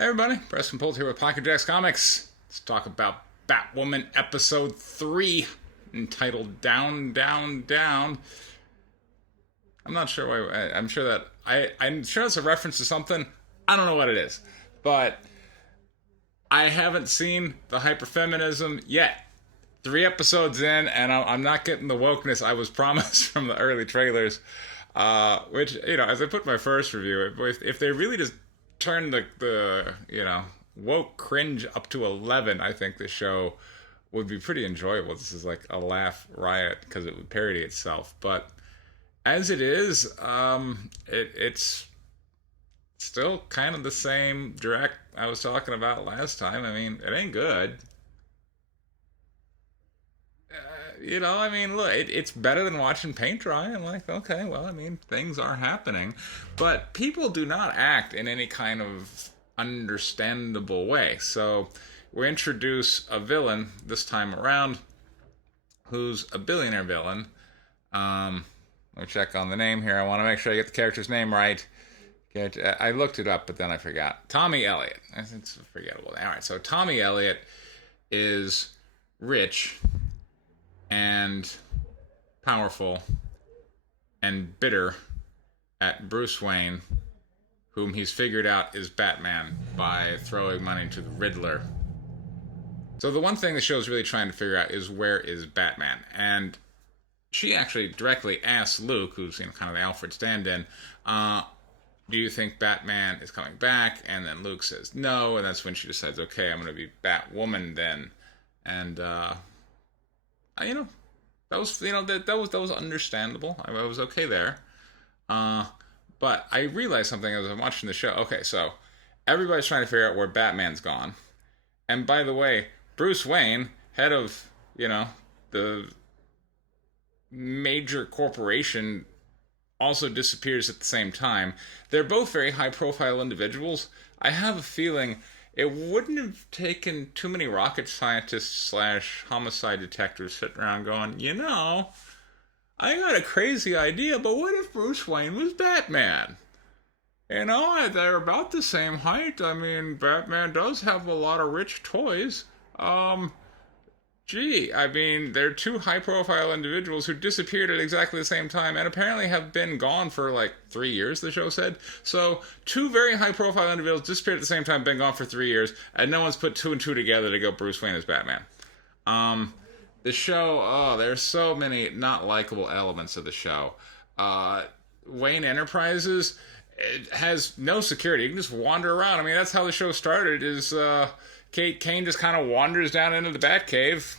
Hey everybody, Preston Polt here with Pocket Jacks Comics. Let's talk about Batwoman Episode 3, entitled Down, Down, Down. I'm not sure why, I'm sure that, I'm sure it's a reference to something. I don't know what it is. But I haven't seen the hyperfeminism yet. 3 episodes in, and I'm not getting the wokeness I was promised from the early trailers. Which, as I put my first review, if they really just turn the woke cringe up to 11, I think the show would be pretty enjoyable. This is like a laugh riot because it would parody itself. But as it is, it's still kind of the same direct I was talking about last time. I mean, it ain't good. Look, it's better than watching paint dry. I'm like, okay, well, things are happening. But people do not act in any kind of understandable way. So we introduce a villain this time around who's a billionaire villain. Let me check on the name here. I want to make sure I get the character's name right. I looked it up, but then I forgot. Tommy Elliott. It's forgettable. All right, so Tommy Elliott is rich and powerful and bitter at Bruce Wayne, whom he's figured out is Batman by throwing money to the Riddler. So the one thing the show's really trying to figure out is where is Batman? And she actually directly asks Luke, who's kind of the Alfred stand-in, do you think Batman is coming back? And then Luke says no, and that's when she decides, okay, I'm going to be Batwoman then. And that was understandable. I was okay there. But I realized something as I'm watching the show. Okay, so everybody's trying to figure out where Batman's gone. And by the way, Bruce Wayne, head of, the major corporation, also disappears at the same time. They're both very high-profile individuals. I have a feeling it wouldn't have taken too many rocket scientists / homicide detectives sitting around going, I got a crazy idea, but what if Bruce Wayne was Batman? They're about the same height. Batman does have a lot of rich toys. They're two high-profile individuals who disappeared at exactly the same time and apparently have been gone for like 3 years, the show said. So, two very high-profile individuals disappeared at the same time, been gone for 3 years, and no one's put two and two together to go Bruce Wayne as Batman. The show, there's so many not likable elements of the show. Wayne Enterprises, it has no security. You can just wander around. That's how the show started, is Kate Kane just kind of wanders down into the Batcave.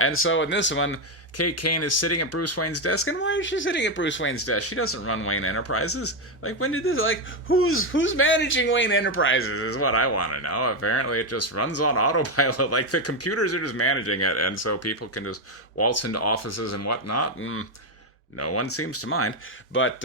And so in this one, Kate Kane is sitting at Bruce Wayne's desk. And why is she sitting at Bruce Wayne's desk? She doesn't run Wayne Enterprises. When did this, who's managing Wayne Enterprises is what I want to know. Apparently it just runs on autopilot. The computers are just managing it. And so people can just waltz into offices and whatnot. And no one seems to mind. But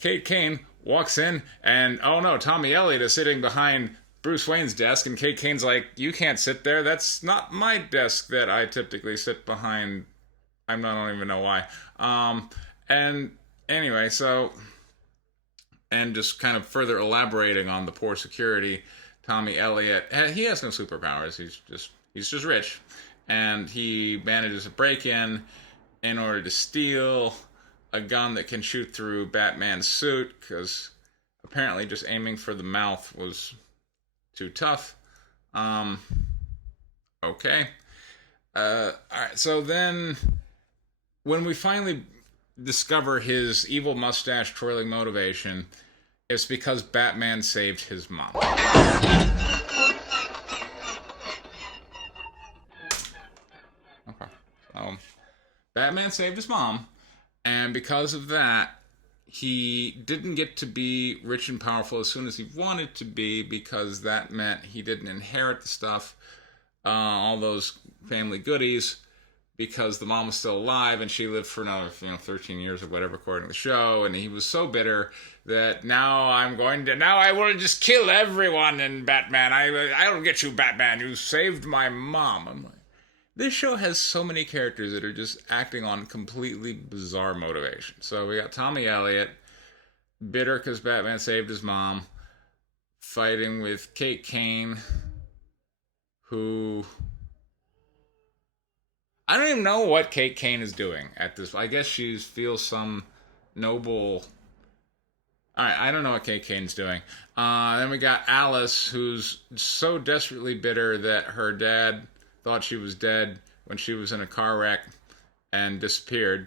Kate Kane walks in and, oh no, Tommy Elliott is sitting behind Bruce Wayne's desk, and Kate Kane's like, you can't sit there. That's not my desk that I typically sit behind. I don't even know why. And anyway, and just kind of further elaborating on the poor security, Tommy Elliott, he has no superpowers. He's just rich. And he manages to break in order to steal a gun that can shoot through Batman's suit, because apparently just aiming for the mouth was too tough. Okay. Alright, so then when we finally discover his evil mustache twirling motivation, it's because Batman saved his mom. Okay. So Batman saved his mom, and because of that, he didn't get to be rich and powerful as soon as he wanted to be, because that meant he didn't inherit the stuff, all those family goodies, because the mom was still alive and she lived for another 13 years or whatever according to the show. And he was so bitter that now I will just kill everyone in Batman. I'll get you, Batman. You saved my mom. I'm like, this show has so many characters that are just acting on completely bizarre motivation. So we got Tommy Elliott, bitter because Batman saved his mom, fighting with Kate Kane, who... I don't even know what Kate Kane is doing at this. I guess she feels some noble... Alright, I don't know what Kate Kane's doing. Then we got Alice, who's so desperately bitter that her dad thought she was dead when she was in a car wreck and disappeared.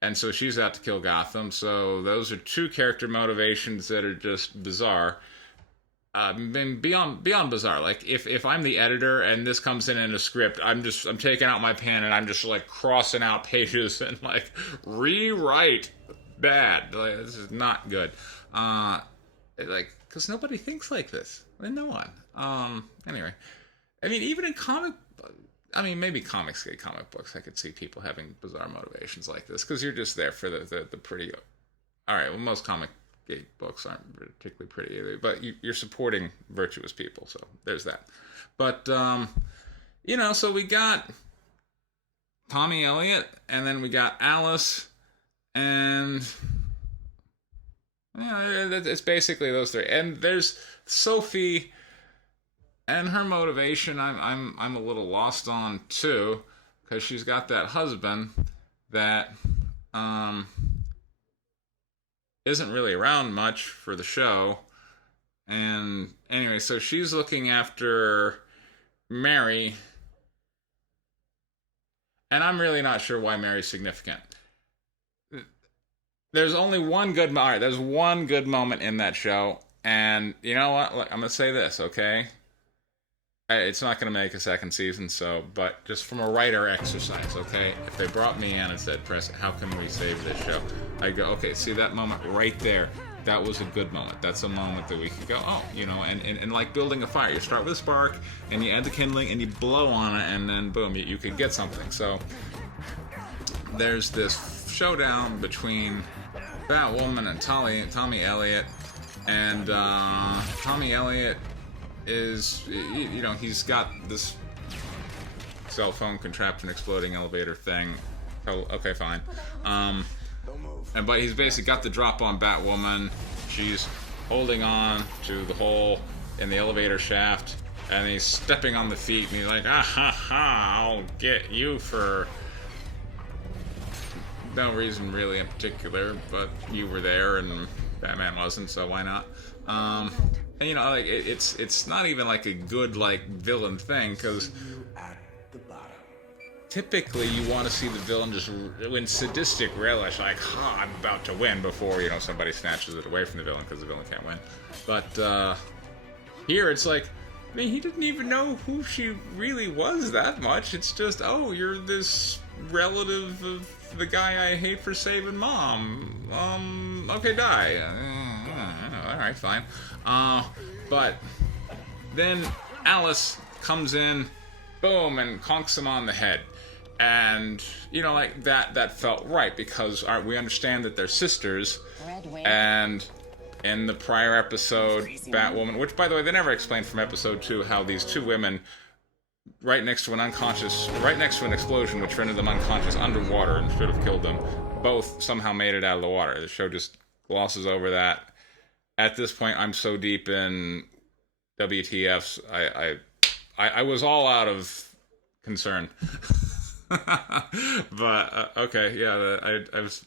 And so she's out to kill Gotham. So those are two character motivations that are just bizarre. Beyond bizarre. Like, if I'm the editor and this comes in a script, I'm taking out my pen and I'm just like crossing out pages and like rewrite. Bad. Like, this is not good. Because nobody thinks like this. No one. Anyway, I mean, even in maybe comics get comic books. I could see people having bizarre motivations like this because you're just there for the pretty. All right. Well, most comic books aren't particularly pretty either, but you're supporting virtuous people, so there's that. But so we got Tommy Elliott, and then we got Alice. And it's basically those three. And there's Sophie and her motivation. I'm a little lost on too, because she's got that husband that isn't really around much for the show. And anyway, so she's looking after Mary, and I'm really not sure why Mary's significant. There's only one good... All right, there's one good moment in that show. And you know what? Look, I'm going to say this, okay? It's not going to make a second season, but just from a writer exercise, okay? If they brought me in and said, Press, how can we save this show? I'd go, okay, see that moment right there? That was a good moment. That's a moment that we could go, and like building a fire. You start with a spark, and you add the kindling, and you blow on it, and then boom, you could get something. So there's this showdown between Batwoman and Tommy Elliott, and Tommy Elliott is, he's got this cell phone can trap an exploding elevator thing. Oh, okay, fine. But he's basically got the drop on Batwoman. She's holding on to the hole in the elevator shaft, and he's stepping on the feet, and he's like, ah ha ha, I'll get you for... no reason really in particular, but you were there and Batman wasn't, so why not? And it's not even like a good villain thing, because typically you want to see the villain just win sadistic relish, like, I'm about to win, before somebody snatches it away from the villain because the villain can't win. But here it's like, he didn't even know who she really was that much. It's just, you're this relative of the guy I hate for saving mom. Okay, die. Alright, fine. But then Alice comes in, boom, and conks him on the head. And, that felt right, because we understand that they're sisters. And in the prior episode, Batwoman, which, by the way, they never explained from episode 2 how these two women... right next to an explosion which rendered them unconscious underwater and should have killed them, both somehow made it out of the water. The show just glosses over that. At this point, I'm so deep in WTFs, I was all out of concern. But, okay, yeah, I was...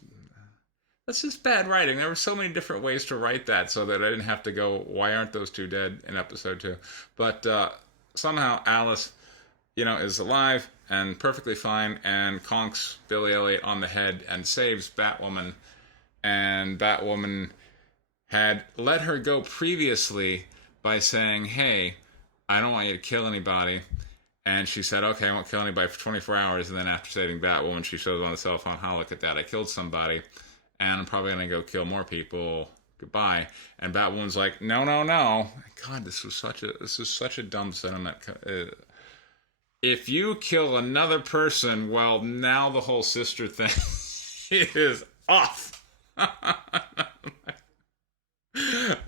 That's just bad writing. There were so many different ways to write that so that I didn't have to go, why aren't those two dead in episode 2? But somehow Alice... is alive and perfectly fine, and conks Billy Elliot on the head and saves Batwoman. And Batwoman had let her go previously by saying, hey, I don't want you to kill anybody. And she said, okay, I won't kill anybody for 24 hours. And then after saving Batwoman, she shows on the cell phone, oh, look at that, I killed somebody. And I'm probably going to go kill more people. Goodbye. And Batwoman's like, no. God, this is such a dumb sentiment. If you kill another person, well, now the whole sister thing is off.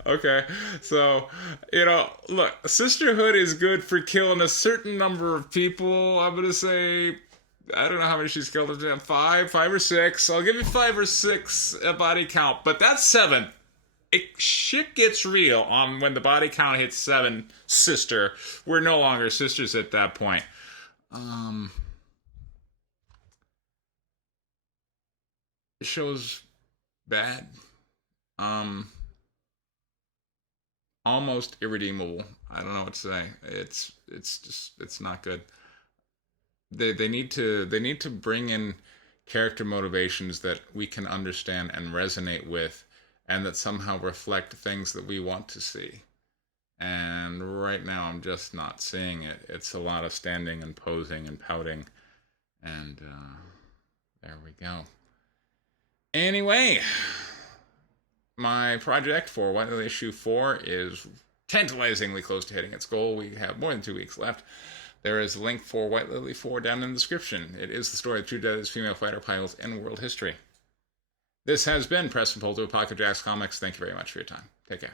Okay, so, look, sisterhood is good for killing a certain number of people. I'm going to say, I don't know how many she's killed. 5 or 6. I'll give you 5 or 6 a body count, but that's 7. shit gets real on when the body count hits 7, sister. We're no longer sisters at that point. Um, the show's bad. Um, Almost irredeemable. I don't know what to say. It's not good. They need to bring in character motivations that we can understand and resonate with, and that somehow reflect things that we want to see. And right now, I'm just not seeing it. It's a lot of standing and posing and pouting, and there we go. Anyway, my project for White Lily issue 4 is tantalizingly close to hitting its goal. We have more than 2 weeks left. There is a link for White Lily 4 down in the description. It is the story of two deadliest female fighter pilots in world history. This has been Preston Polter of Pocket Jacks Comics. Thank you very much for your time. Take care.